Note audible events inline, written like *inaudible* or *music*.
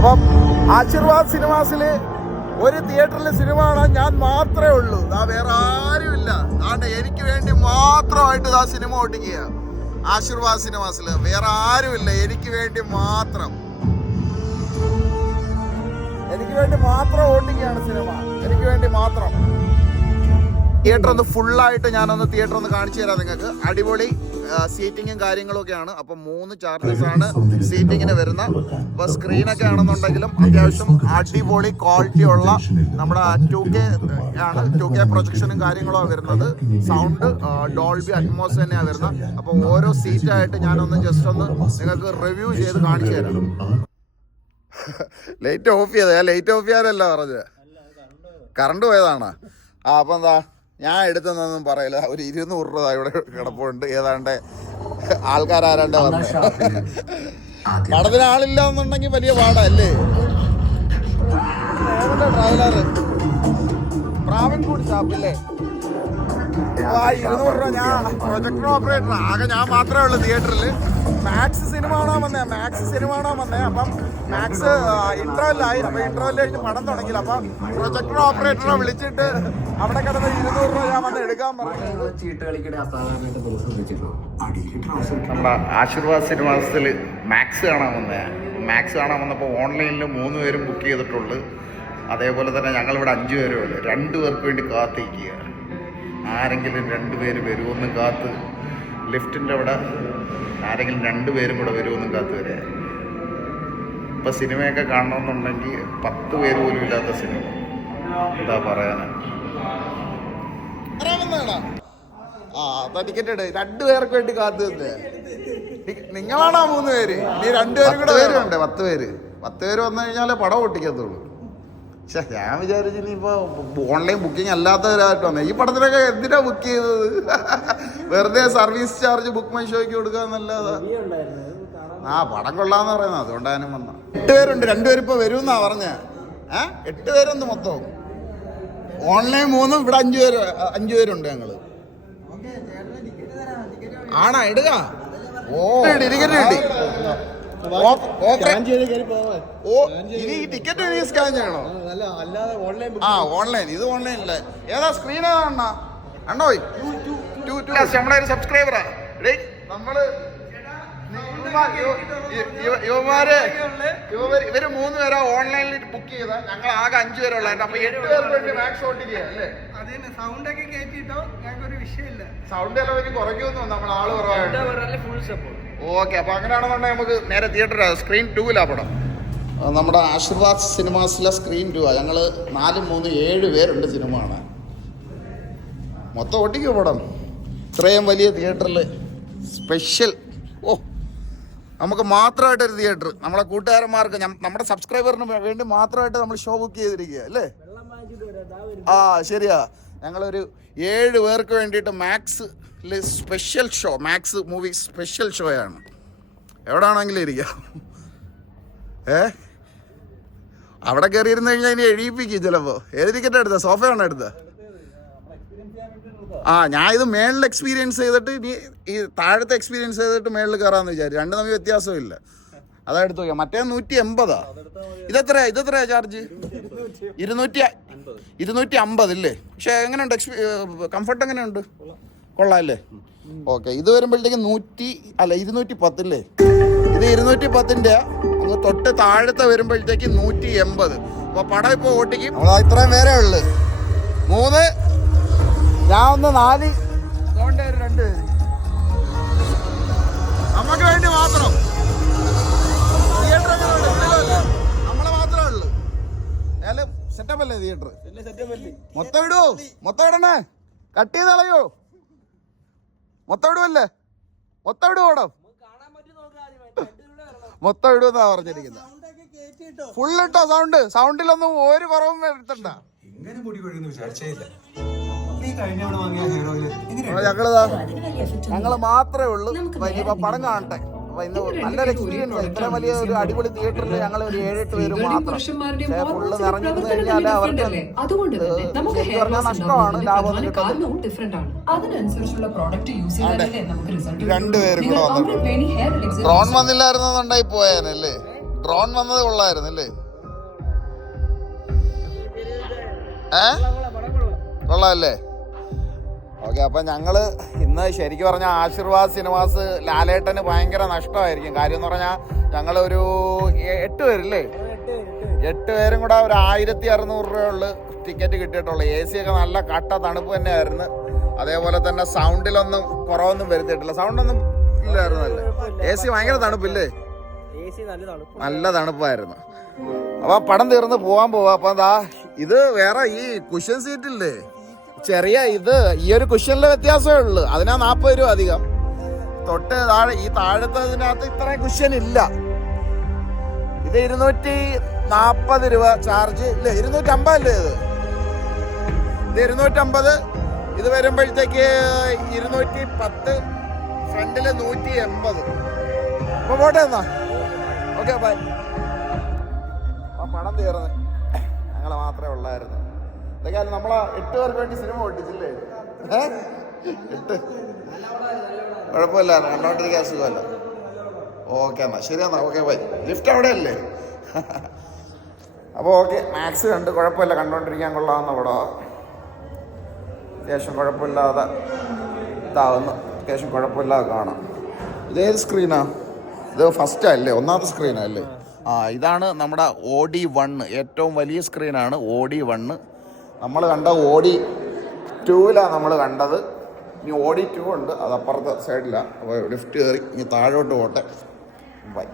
അപ്പം ആശീർവാദ് സിനിമാസിൽ ഒരു തിയേറ്ററിൽ സിനിമ കാണാൻ ഞാൻ മാത്രമേ ഉള്ളൂ. ദാ വേറെ ആരുമില്ല. ആണ്ട് എനിക്ക് വേണ്ടി മാത്രമായിട്ട് ഇതാ സിനിമ ഓട്ടിക്കുക ആശീർവാദ് സിനിമാസിൽ വേറെ ആരുമില്ല. എനിക്ക് വേണ്ടി മാത്രം. എനിക്ക് വേണ്ടി മാത്രം ഓട്ടിക്കുകയാണ് സിനിമ. എനിക്ക് വേണ്ടി മാത്രം. തിയേറ്റർ ഒന്ന് ഫുള്ളായിട്ട് ഞാനൊന്ന് തിയേറ്റർ ഒന്ന് കാണിച്ചു തരാം നിങ്ങൾക്ക്. അടിപൊളി. സീറ്റിങ്ങും കാര്യങ്ങളൊക്കെയാണ്. അപ്പം മൂന്ന് ചാർജസ് ആണ് സീറ്റിങ്ങിന് വരുന്ന. അപ്പോൾ സ്ക്രീനൊക്കെ ആണെന്നുണ്ടെങ്കിലും അത്യാവശ്യം അടിപൊളി ക്വാളിറ്റി ഉള്ള നമ്മുടെ ടു കെ ആണ് ടു കെ പ്രൊജക്ഷനും കാര്യങ്ങളും വരുന്നത്. സൗണ്ട് ഡോൾബി അറ്റ്മോസ് തന്നെയാണ് വരുന്നത്. അപ്പോൾ ഓരോ സീറ്റായിട്ട് ഞാനൊന്ന് ജസ്റ്റ് ഒന്ന് നിങ്ങൾക്ക് റിവ്യൂ ചെയ്ത് കാണിച്ചു തരാം. *laughs* ലൈറ്റ് ഓഫ് ചെയ്തേ. ലൈറ്റ് ഓഫ് ചെയ്യാനല്ല പറഞ്ഞത്? കറണ്ട് പോയതാണ്. ആ അപ്പം എന്താ? ഞാൻ എടുത്തെന്നൊന്നും പറയില്ല. ഒരു ഇരുന്നൂറ് രൂപ ഇവിടെ കിടപ്പുണ്ട്. ഏതാണ്ട് ആൾക്കാരാരാണ്ട് വന്നത് പടത്തിന് ആളില്ല എന്നുണ്ടെങ്കിൽ വലിയ പാടല്ലേ? ട്രാവലറ് പ്രാവൻകൂട് ഷാപ്പില്ലേ ഇരുന്നൂറ് രൂപ ഞാൻ പ്രൊജക്ടർ ഓപ്പറേറ്റർ ആകെ ഞാൻ മാത്രമേ ഉള്ളൂ തിയേറ്ററിൽ മാക്സ് സിനിമ കാണാൻ വന്നേ. മാക്സ് സിനിമ കാണാൻ വന്നേ. അപ്പം മാക്സ് ഇൻട്രോലായി അപ്പൊ ഇന്റർവെൽ കഴിഞ്ഞ് പടം തുടങ്ങിയില്ല അപ്പൊ പ്രൊജക്ടർ ഓപ്പറേറ്ററെ വിളിച്ചിട്ട് അവിടെ കിടന്ന് ഇരുന്നൂറ് രൂപ ഞാൻ വന്ന് എടുക്കാൻ പറഞ്ഞു. നമ്മുടെ ആശീർവാദ് സിനിമാസത്തിൽ മാക്സ് കാണാൻ വന്നേ. മാക്സ് കാണാൻ വന്നപ്പോൾ ഓൺലൈനിൽ മൂന്ന് പേരും ബുക്ക് ചെയ്തിട്ടുള്ളൂ. അതേപോലെ തന്നെ ഞങ്ങളിവിടെ അഞ്ച് പേരേ ഉള്ളൂ രണ്ട് പേർക്ക് വേണ്ടി കാത്തിരിക്കുക. ആരെങ്കിലും രണ്ട് പേര് വരുമെന്നും കാത്ത്. ലിഫ്റ്റിന്റെ അവിടെ ആരെങ്കിലും രണ്ട് പേരും കൂടെ വരുമെന്നും കാത്ത് വരെ ഇപ്പം സിനിമയൊക്കെ കാണണമെന്നുണ്ടെങ്കിൽ പത്ത് പേര് പോലും ഇല്ലാത്ത സിനിമ. എന്താ പറയാനാ? ആ അപ്പൊ ടിക്കറ്റ് എടുത്ത് രണ്ടു പേർക്ക് വേണ്ടി കാത്തു നിന്നേ. നിങ്ങളാണോ മൂന്ന് പേര്? നീ രണ്ടുപേരും കൂടെ പേരുണ്ട് പത്ത് പേര്. പത്ത് പേര് വന്നു കഴിഞ്ഞാലേ പടം ഒട്ടിക്കത്തുള്ളൂ പക്ഷെ ഞാൻ വിചാരിച്ചു നീ ഇപ്പോൾ ഓൺലൈൻ ബുക്കിംഗ് അല്ലാത്തവരായിട്ട്. വന്നേ ഈ പടത്തിനൊക്കെ എന്തിനാ ബുക്ക് ചെയ്തത്? വെറുതെ സർവീസ് ചാർജ് ബുക്ക് മൈ ഷോയ്ക്ക് കൊടുക്കാന്നല്ലാതെ. ആ പടം കൊള്ളാന്ന് പറയുന്നത് അതുകൊണ്ടാണ് വന്ന എട്ട് പേരുണ്ട് രണ്ടുപേരും ഇപ്പൊ വരുമെന്നാ പറഞ്ഞ. ഏ? എട്ട് പേരുണ്ട് മൊത്തം ഓൺലൈൻ മൂന്നും ഇവിടെ അഞ്ചു പേര് അഞ്ചു പേരുണ്ട് ഞങ്ങൾ. ആണാ? ഇടുക ഓ. ടിക്കറ്റ് കിട്ടി ഓ- ഇനി ഈ ടിക്കറ്റ് ഇനി സ്കാൻ ചെയ്യണോ? ആ ഓൺലൈൻ ഇത് ഓൺലൈനില്ല. ഏതാ സ്ക്രീൻ ഏതാ അണ്ണാ അണ്ണോ ടു ടു. നമ്മളെ ഒരു സബ്സ്ക്രൈബറാ നമ്മൾ ഇവന്മാര് ഇവർ മൂന്ന് പേരാ ഓൺലൈനിൽ ബുക്ക് ചെയ്ത ഞങ്ങൾ ആകെ അഞ്ചു പേരുള്ള അപ്പൊ എട്ട് പേർക്ക് വേണ്ടി മാക്സ് അല്ലേ? അതിന് സൗണ്ട് ഒക്കെ കേട്ടിട്ടോ ഞങ്ങൾക്ക് ഒരു വിഷയമില്ല. സൗണ്ട് എല്ലാം എനിക്ക് കുറയ്ക്കുമെന്ന് നമ്മൾ ആൾ കുറവായിട്ട് ഫുൾ സപ്പോർട്ട് ഓക്കെ അപ്പൊ അങ്ങനെയാണെന്നുണ്ടെങ്കിൽ നമുക്ക് നേരെ തിയേറ്റർ സ്ക്രീൻ ടൂവിലാ പടം. നമ്മുടെ ആശീർവാദ് സിനിമാസിലെ സ്ക്രീൻ ടൂ ആ. ഞങ്ങൾ നാല് മൂന്ന് ഏഴ് പേരുണ്ട് സിനിമ കാണാൻ മൊത്തം ഒട്ടിക്കോ പടം? ഇത്രയും വലിയ തിയേറ്ററിൽ സ്പെഷ്യൽ ഓ നമുക്ക് മാത്രമായിട്ടൊരു തിയേറ്റർ നമ്മളെ കൂട്ടുകാരന്മാർക്ക് നമ്മുടെ സബ്സ്ക്രൈബറിന് വേണ്ടി മാത്രമായിട്ട് നമ്മൾ ഷോ ബുക്ക് ചെയ്തിരിക്കുക അല്ലേ? ആ ശരിയാ. ഞങ്ങളൊരു ഏഴ് പേർക്ക് വേണ്ടിയിട്ട് max special show max movie special ഷോയാണ് എവിടാണെങ്കിലും ഇരിക്കാം. ഏ? അവിടെ കയറിയിരുന്നു കഴിഞ്ഞാൽ ഇനി എഴുതിപ്പിക്കും ചിലപ്പോൾ ഏത് ടിക്കറ്റ് എടുത്ത? സോഫയാണോ എടുത്തത് ആ ഞാൻ ഇത് മേളിൽ എക്സ്പീരിയൻസ് ചെയ്തിട്ട് ഇനി ഈ താഴത്തെ എക്സ്പീരിയൻസ് ചെയ്തിട്ട് മേളിൽ കയറാമെന്ന് വിചാരിച്ചു. രണ്ട് തമ്മിൽ വ്യത്യാസമില്ല. അതാ എടുത്തു നോക്കിയാൽ മറ്റേ നൂറ്റി എൺപതാ ഇതെത്രയാ? ഇതെത്രയാ ചാർജ് ഇരുന്നൂറ്റി ഇരുന്നൂറ്റി അമ്പത് ഇല്ലേ? പക്ഷേ എങ്ങനെയുണ്ട്? എക്സ്പീ കംഫർട്ട് എങ്ങനെയുണ്ട്? കൊള്ളാം അല്ലേ ഓക്കെ ഇത് വരുമ്പോഴത്തേക്ക് നൂറ്റി അല്ല ഇരുന്നൂറ്റി പത്തില്ലേ ഇത് ഇരുന്നൂറ്റി പത്തിന്റെ അങ്ങ് തൊട്ട് താഴത്തെ വരുമ്പോഴത്തേക്ക് നൂറ്റി എൺപത് അപ്പോൾ പടം ഇപ്പോൾ ഓട്ടിക്കും. ഇത്രയും പേരേ ഉള്ളു. മൂന്ന് ഞാൻ ഒന്ന് നാല്. രണ്ട്. പേര് നമുക്ക് വേണ്ടി മാത്രം. തിയേറ്റർ നമ്മളെ മാത്രമേ ഉള്ളൂ. ഏതായാലും സെറ്റപ്പ് അല്ലേ തിയേറ്റർ? മൊത്തം ഇടുവോ മൊത്തം ഇടണേ. കട്ട് ചെയ്ത് കളയോ. മൊത്തം ഇടുവല്ലേ? മൊത്തം ഇടുവോ പടം മൊത്തം ഇടുവെന്നാ പറഞ്ഞിരിക്കുന്നത് ഫുൾ ഇട്ടോ സൗണ്ട് സൗണ്ടിലൊന്നും ഒരു കുറവും വരുത്തണ്ട. ഇങ്ങനെ മുടി കൊഴുകുന്നു വിചാരിച്ചേ ഇല്ല ഞങ്ങളിതാ ഞങ്ങൾ മാത്രമേ ഉള്ളൂ. അപ്പൊ പടം കാണട്ടെ. ഇന്ന് നല്ലൊരു എക്സ്പീരിയൻസ് ഇത്ര വലിയ ഒരു അടിപൊളി തിയേറ്ററിൽ ഞങ്ങൾ ഒരു ഏഴെട്ട് പേര് മാത്രം. ഫുള്ള് നിറഞ്ഞിരുന്നു കഴിഞ്ഞാൽ അവർക്ക് പറഞ്ഞാൽ നഷ്ടമാണ്. ലാഭം രണ്ടുപേരും കൂടെ. ഹെയർ ഡ്രോൺ വന്നില്ലായിരുന്നുണ്ടായി പോയാനല്ലേ? ഡ്രോൺ വന്നത് കൊള്ളായിരുന്നല്ലേ? ഏ കൊള്ളാമല്ലേ ഓക്കെ അപ്പം ഞങ്ങൾ ഇന്ന് ശരിക്കും പറഞ്ഞാൽ ആശീർവാദ് സിനിമാസ് ലാലേട്ടന് ഭയങ്കര നഷ്ടമായിരിക്കും. കാര്യം എന്ന് പറഞ്ഞാൽ ഞങ്ങളൊരു എട്ട് പേരില്ലേ? എട്ട് പേരും കൂടെ ഒരു ആയിരത്തി അറുന്നൂറ് രൂപയുള്ള ടിക്കറ്റ് കിട്ടിയിട്ടുള്ളൂ. എ സി ഒക്കെ നല്ല കട്ട തണുപ്പ് തന്നെയായിരുന്നു. അതേപോലെ തന്നെ സൗണ്ടിലൊന്നും കുറവൊന്നും വരുത്തിയിട്ടില്ല. സൗണ്ടൊന്നും ഇല്ലായിരുന്നല്ലേ എ സി ഭയങ്കര തണുപ്പില്ലേ? നല്ല തണുപ്പായിരുന്നു. അപ്പൊ പടം തീർന്ന് പോവാൻ പോവാ. അപ്പൊ എന്താ ഇത് വേറെ ഈ കുഷ്യൻ സീറ്റില്ലേ? ചെറിയ ഇത് ഈ ഒരു കുഷ്യനിലെ വ്യത്യാസമേ ഉള്ളൂ. അതിനാ നാൽപ്പത് രൂപ അധികം. തൊട്ട് താഴെ ഈ താഴത്തതിനകത്ത് ഇത്രയും കുഷ്യൻ ഇല്ല ഇത് ഇരുന്നൂറ്റി നാൽപ്പത് രൂപ ചാർജ്. ഇല്ല ഇരുന്നൂറ്റി അമ്പതല്ലേ ഇത്? ഇത് ഇരുന്നൂറ്റമ്പത്. ഇത് വരുമ്പോഴത്തേക്ക് ഇരുന്നൂറ്റി പത്ത് ഫ്രണ്ടിൽ നൂറ്റി എൺപത്. അപ്പൊ പോട്ടെ എന്നാ. Okay bye. ആ പണം തീർന്ന്. ഞങ്ങൾ മാത്രമേ ഉള്ളായിരുന്നു. എന്തൊക്കെയാലും നമ്മളെ എട്ട് പേർക്ക് വേണ്ടി സിനിമ ഓട്ടിച്ചില്ലേ ഏ? എട്ട്. കുഴപ്പമില്ല കണ്ടോണ്ടിരിക്കാൻ സുഖമല്ല. ഓക്കെ എന്നാ ശരി എന്നാ ഓക്കെ ബൈ. ലിഫ്റ്റ് അവിടെ അല്ലേ അപ്പോൾ ഓക്കെ മാക്സ് കണ്ട് കുഴപ്പമില്ല കണ്ടോണ്ടിരിക്കാൻ കൊള്ളാവുന്ന അവിടെ അത്യാവശ്യം കുഴപ്പമില്ലാതെ ഇതാവുന്നു. അത്യാവശ്യം കുഴപ്പമില്ലാതെ കാണാം. ഇതേത് സ്ക്രീനാ ഇത് ഫസ്റ്റ് അല്ലേ? ഒന്നാമത്തെ സ്ക്രീനാ അല്ലേ? ആ ഇതാണ് നമ്മുടെ ഒ ഡി വണ്ണ് ഏറ്റവും വലിയ സ്ക്രീനാണ് ഒ ഡി വണ്ണ് നമ്മൾ കണ്ട ഡി ടൂവിലാണ് നമ്മൾ കണ്ടത്. ഇനി ഓടി ടൂ ഉണ്ട് അത് അപ്പുറത്തെ സൈഡിലാണ് അപ്പോൾ ലിഫ്റ്റ് കയറി ഇനി താഴോട്ട് പോട്ടെ. ബൈ